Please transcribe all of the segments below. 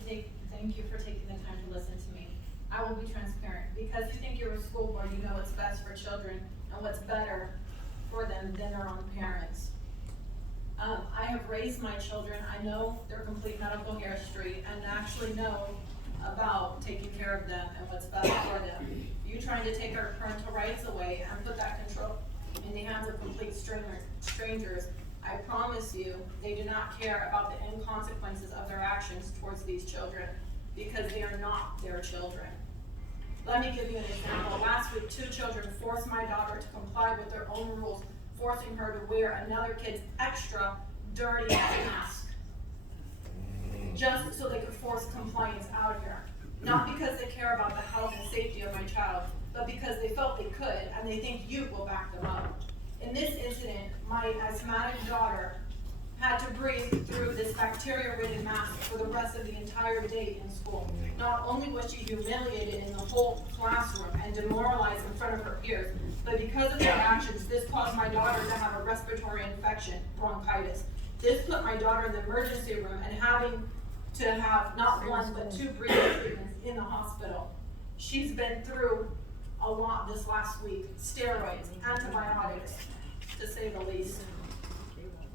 thank you for taking the time to listen to me. I will be transparent. Because you think you're a school board, you know what's best for children and what's better for them than their own parents. I have raised my children. I know their complete medical history and actually know about taking care of them and what's best for them. You trying to take our parental rights away and put that control in the hands of complete strangers, I promise you, they do not care about the end consequences of their actions towards these children, because they are not their children. Let me give you an example. Last week, 2 children forced my daughter to comply with their own rules, forcing her to wear another kid's extra dirty mask, just so they could force compliance out here. Not because they care about the health and safety of my child, but because they felt they could, and they think you will back them up. In this incident, my asthmatic daughter had to breathe through this bacteria-ridden mask for the rest of the entire day in school. Not only was she humiliated in the whole classroom and demoralized in front of her peers, but because of their actions, this caused my daughter to have a respiratory infection, bronchitis. This put my daughter in the emergency room and having to have not one but 2 breathing treatments in the hospital. She's been through a lot this last week, steroids, antibiotics, to say the least.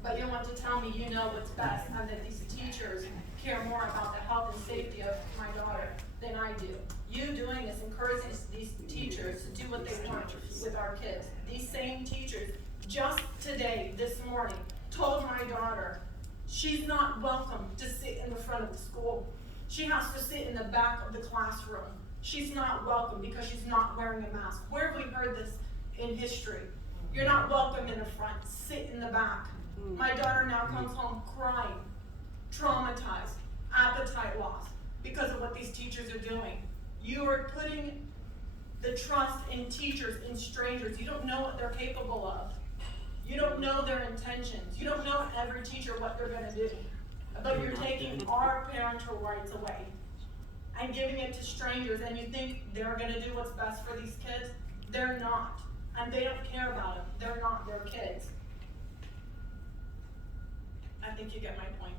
But you want to tell me you know what's best and that these teachers care more about the health and safety of my daughter than I do. You doing this encourages these teachers to do what they want with our kids. These same teachers just today, this morning, told my daughter she's not welcome to sit in the front of the school. She has to sit in the back of the classroom. She's not welcome because she's not wearing a mask. Where have we heard this in history? You're not welcome in the front, sit in the back. My daughter now comes home crying, traumatized, appetite loss because of what these teachers are doing. You are putting the trust in teachers, in strangers. You don't know what they're capable of. You don't know their intentions. You don't know every teacher what they're gonna do. But you're taking our parental rights away and giving it to strangers, and you think they're gonna do what's best for these kids? They're not. And they don't care about them. They're not their kids. I think you get my point.